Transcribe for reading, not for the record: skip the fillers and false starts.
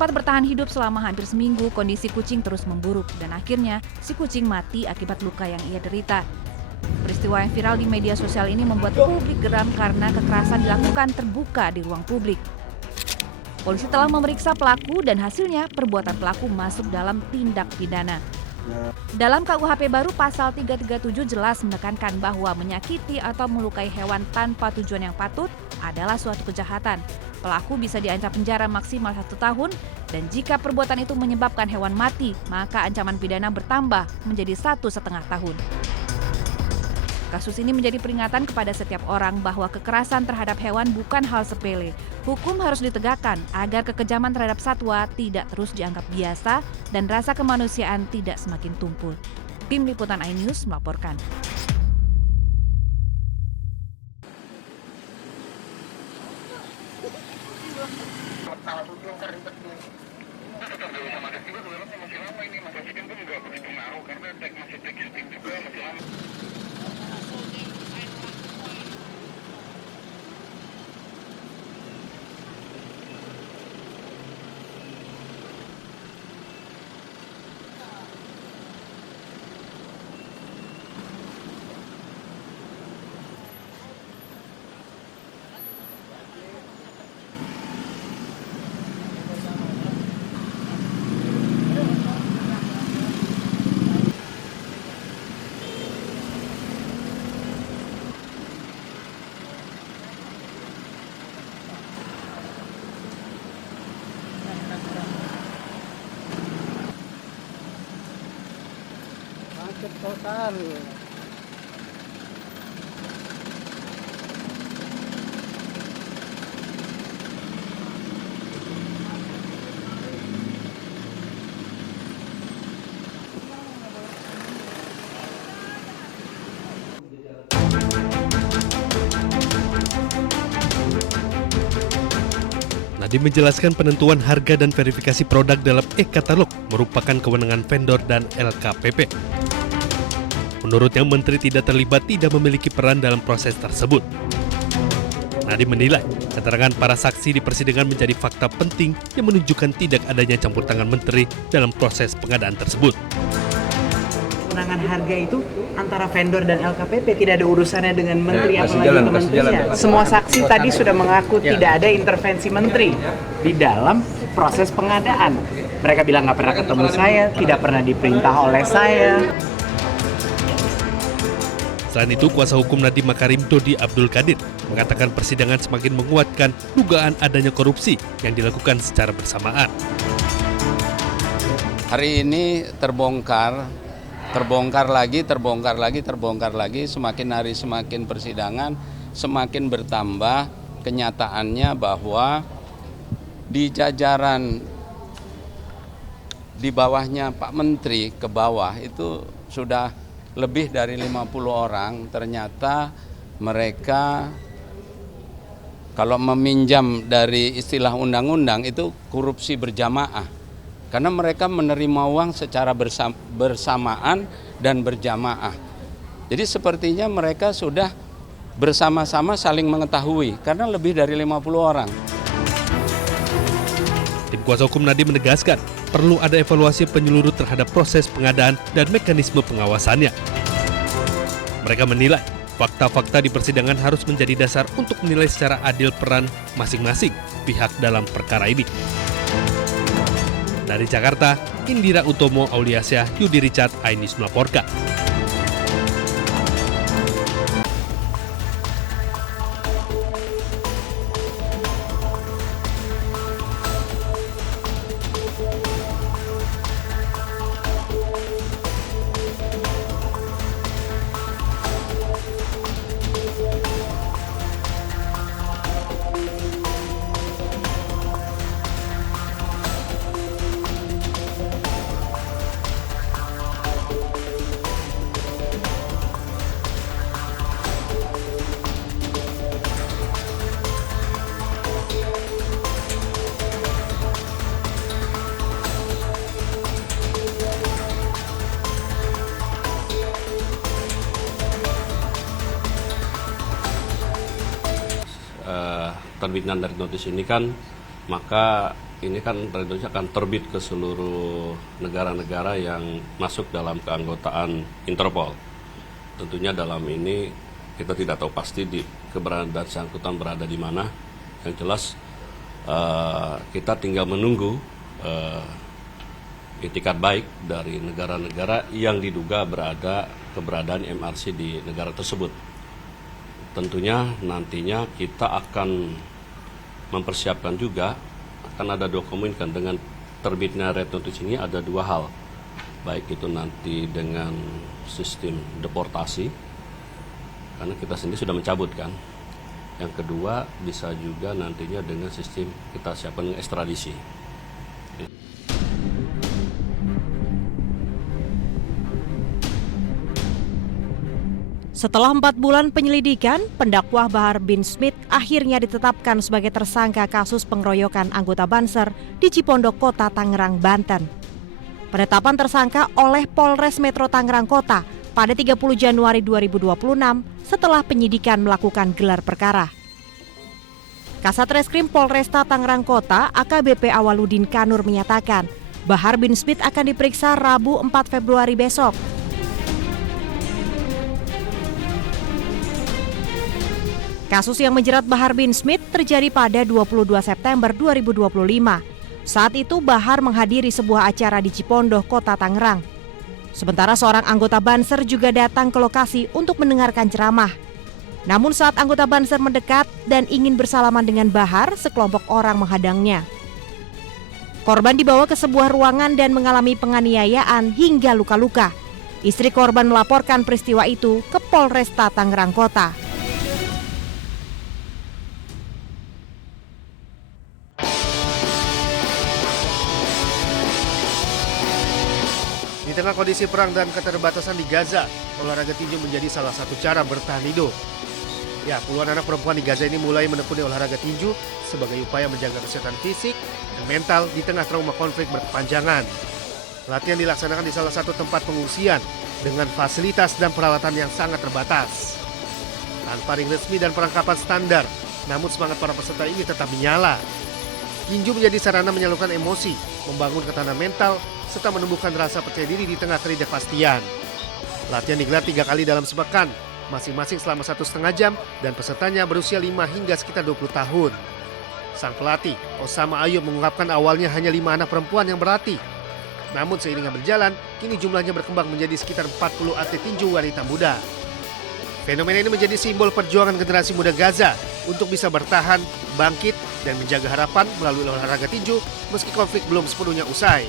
Sempat bertahan hidup selama hampir seminggu, kondisi kucing terus memburuk dan akhirnya si kucing mati akibat luka yang ia derita. Peristiwa yang viral di media sosial ini membuat publik geram karena kekerasan dilakukan terbuka di ruang publik. Polisi telah memeriksa pelaku dan hasilnya perbuatan pelaku masuk dalam tindak pidana. Dalam KUHP baru pasal 337 jelas menekankan bahwa menyakiti atau melukai hewan tanpa tujuan yang patut adalah suatu kejahatan. Pelaku bisa diancam penjara maksimal 1 tahun dan jika perbuatan itu menyebabkan hewan mati, maka ancaman pidana bertambah menjadi 1,5 tahun. Kasus ini menjadi peringatan kepada setiap orang bahwa kekerasan terhadap hewan bukan hal sepele. Hukum harus ditegakkan agar kekejaman terhadap satwa tidak terus dianggap biasa dan rasa kemanusiaan tidak semakin tumpul. Tim Liputan iNews melaporkan. Macet total. Nadiem menjelaskan penentuan harga dan verifikasi produk dalam e-katalog merupakan kewenangan vendor dan LKPP. Menurutnya, Menteri tidak terlibat tidak memiliki peran dalam proses tersebut. Nadiem menilai keterangan para saksi di persidangan menjadi fakta penting yang menunjukkan tidak adanya campur tangan Menteri dalam proses pengadaan tersebut. Kewenangan harga itu antara vendor dan LKPP, tidak ada urusannya dengan menteri apalagi kementerian. Semua saksi tadi sudah mengaku tidak ada intervensi menteri di dalam proses pengadaan. Mereka bilang nggak pernah ketemu saya, tidak pernah diperintah oleh saya. Selain itu, kuasa hukum Nadiem Makarim Dodi Abdul Qadir mengatakan persidangan semakin menguatkan dugaan adanya korupsi yang dilakukan secara bersamaan. Hari ini terbongkar lagi, semakin hari semakin persidangan, semakin bertambah kenyataannya bahwa di jajaran di bawahnya Pak Menteri ke bawah itu sudah lebih dari 50 orang, ternyata mereka kalau meminjam dari istilah undang-undang itu korupsi berjamaah. Karena mereka menerima uang secara bersamaan dan berjamaah. Jadi sepertinya mereka sudah bersama-sama saling mengetahui karena lebih dari 50 orang. Tim kuasa hukum Nadiem menegaskan perlu ada evaluasi penyeluruh terhadap proses pengadaan dan mekanisme pengawasannya. Mereka menilai fakta-fakta di persidangan harus menjadi dasar untuk menilai secara adil peran masing-masing pihak dalam perkara ini. Dari Jakarta, Indira Utomo Auliasyah, Yudi Richard, iNews melaporkan. Terbitan dari notis ini kan, maka ini kan tentunya akan terbit ke seluruh negara-negara yang masuk dalam keanggotaan Interpol. Tentunya dalam ini kita tidak tahu pasti di keberadaan bersangkutan berada di mana. Yang jelas kita tinggal menunggu itikat baik dari negara-negara yang diduga keberadaan MRC di negara tersebut. Tentunya nantinya kita akan mempersiapkan juga, akan ada dokumen kan dengan terbitnya red notice ini ada dua hal. Baik itu nanti dengan sistem deportasi, karena kita sendiri sudah mencabut kan. Yang kedua bisa juga nantinya dengan sistem kita siapkan ekstradisi. Setelah 4 bulan penyelidikan, pendakwah Bahar bin Smith akhirnya ditetapkan sebagai tersangka kasus pengeroyokan anggota Banser di Cipondok Kota, Tangerang, Banten. Penetapan tersangka oleh Polres Metro Tangerang Kota pada 30 Januari 2026 setelah penyidikan melakukan gelar perkara. Kasat Reskrim Polresta Tangerang Kota AKBP Awaludin Kanur menyatakan Bahar bin Smith akan diperiksa Rabu 4 Februari besok. Kasus yang menjerat Bahar bin Smith terjadi pada 22 September 2025. Saat itu Bahar menghadiri sebuah acara di Cipondok, Kota Tangerang. Sementara seorang anggota Banser juga datang ke lokasi untuk mendengarkan ceramah. Namun saat anggota Banser mendekat dan ingin bersalaman dengan Bahar, sekelompok orang menghadangnya. Korban dibawa ke sebuah ruangan dan mengalami penganiayaan hingga luka-luka. Istri korban melaporkan peristiwa itu ke Polresta Tangerang Kota. Di tengah kondisi perang dan keterbatasan di Gaza, olahraga tinju menjadi salah satu cara bertahan hidup. Ya, puluhan anak perempuan di Gaza ini mulai menekuni olahraga tinju sebagai upaya menjaga kesehatan fisik dan mental di tengah trauma konflik berkepanjangan. Latihan dilaksanakan di salah satu tempat pengungsian dengan fasilitas dan peralatan yang sangat terbatas. Tanpa ring resmi dan perlengkapan standar, namun semangat para peserta ini tetap menyala. Tinju menjadi sarana menyalurkan emosi, membangun ketahanan mental, serta menumbuhkan rasa percaya diri di tengah ketidakpastian. Latihan digelar 3 kali dalam sepekan, masing-masing selama 1,5 jam, dan pesertanya berusia 5 hingga sekitar 20 tahun. Sang pelatih, Osama Ayub, mengungkapkan awalnya hanya 5 anak perempuan yang berlatih. Namun seiring berjalan, kini jumlahnya berkembang menjadi sekitar 40 atlet tinju wanita muda. Fenomena ini menjadi simbol perjuangan generasi muda Gaza untuk bisa bertahan, bangkit, dan menjaga harapan melalui olahraga tinju meski konflik belum sepenuhnya usai.